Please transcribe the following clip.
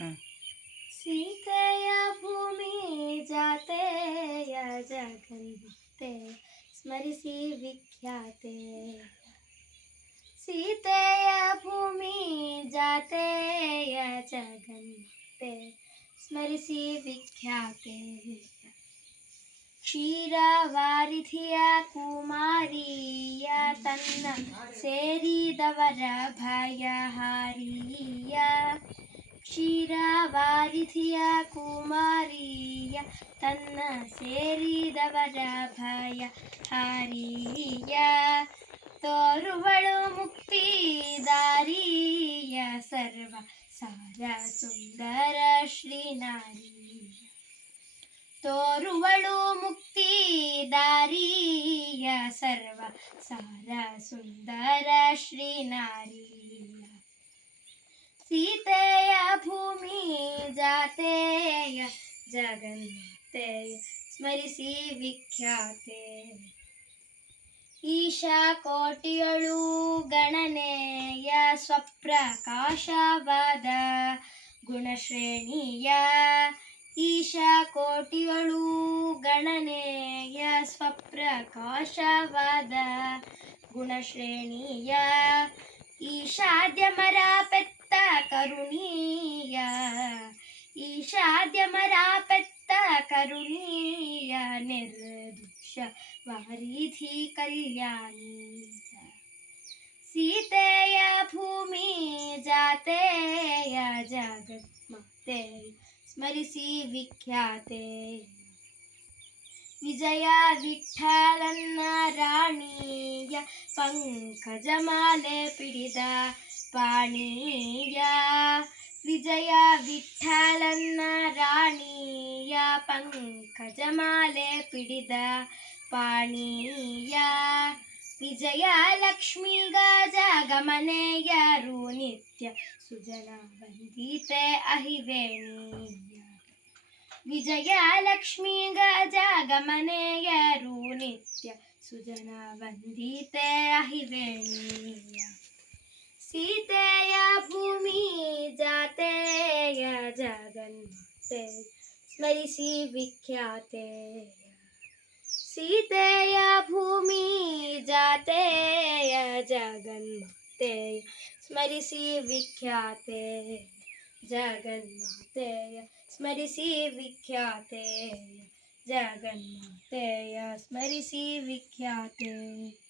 ಹಾಂ. ಸೀತೆಯ ಭೂಮಿ ಜಾತೆಯ ಜಗನ್ಮಾತೆ ಸ್ಮರಿಸಿ ವಿಖ್ಯಾತೆ. ಸೀತೆಯ ಭೂಮಿ ಜಾತೆಯ ಜಗನ್ಮಾತೆ ಸ್ಮರಿಸಿ ವಿಖ್ಯಾತೆ. ಕ್ಷೀರವಾರಿಧಿಯ ಕುಮಾರಿಯ ತನ್ನ ಸೇರಿದವರ ಭಯಹಾರಿಯ. ಕ್ಷೀರವಾರಿಧಿಯ ಕುಮಾರಿಯ ತನ್ನ ಸೇರಿದವರ ಭಯಹಾರಿಯ. ತೋರುವಳು ಮುಕ್ತಿ ದಾರಿಯ ಸರ್ವ ಸಾರ ಸುಂದರ ಶ್ರೀನಾರಿಯ. ತೋರುವಳು ಮುಕ್ತಿ ದಾರಿಯ ಸರ್ವ ಸಾರ ಸುಂದರ ಶ್ರೀನಾರಿಯ. ಸೀತೆಯ ಭೂಮಿ ಜಾತೆಯ ಜಗನ್ಮಾತೆಯ ಸ್ಮರಿಸಿ ವಿಖ್ಯಾತೆ. ಈಶಾ ಕೋಟಿಯಳು ಗಣನೆಯ ಸ್ವಪ್ರಕಾಶವಾದ ಗುಣಶ್ರೇಣಿಯ. ಈಶಾ ಕೋಟಿಯಳು ಗಣನೆಯ ಸ್ವಪ್ರಕಾಶವಾದ ಗುಣಶ್ರೇಣಿಯ. ಈಶಾದ್ಯಮರ ಪೆತ್ತ ಕರುಣೀಯ. ಈಶಾದ್ಯಮರ ಪೆತ್ತ ಕರುಣೀಯ. ನಿರ್ದುಷ ವಾರಿಧಿ ಕಲ್ಯಾಣೀಯ. ಸೀತೆಯ ಭೂಮಿ ಜಾತೆಯ ಜಗನ್ಮಾತೆ ಸ್ಮರಿಸಿ ವಿಖ್ಯಾತೆ. ವಿಜಯ ವಿಠ್ಠಲನ್ನ ರಾಣಿಯ ಪಂಕಜಮಾಲೆ ಪಿಡಿದ ಪಾಣಿಯ. ವಿಜಯ ವಿಠ್ಠಲನ್ನ ರಾಣಿಯ ಪಂಕಜಮಾಲೆ ಪಿಡಿದ ಪಾಣಿಯ. ವಿಜಯ ಲಕ್ಷ್ಮೀ ಗಜಗಮನೆಯರು ನಿತ್ಯ ಸುಜನ ವಂದಿತೆ ಅಹಿವೇಣಿಯ. ವಿಜಯ ಲಕ್ಷ್ಮೀ ಗಜಗಮನೆಯರು ನಿತ್ಯ ಸುಜನ ವಂದಿತೆ ಅಹಿವೇಣಿಯ. ಸೀತೆಯ ಭೂಮಿ ಜಾತೆಯ ಜಗನ್ಮಾತೆ ಸ್ಮರಿಸಿ ವಿಖ್ಯಾತೆ. ಸೀತೆಯ ಭೂಮಿ ಜಾತೆಯ ಜಗನ್ಮಾತೆ ಸ್ಮರಿಸಿ ವಿಖ್ಯಾತೆ. ಜಗನ್ಮಾತೆಯ ಸ್ಮರಿಸಿ ವಿಖ್ಯಾತೆ. ಜಗನ್ಮಾತೆಯ ಸ್ಮರಿಸಿ ವಿಖ್ಯಾತೆ.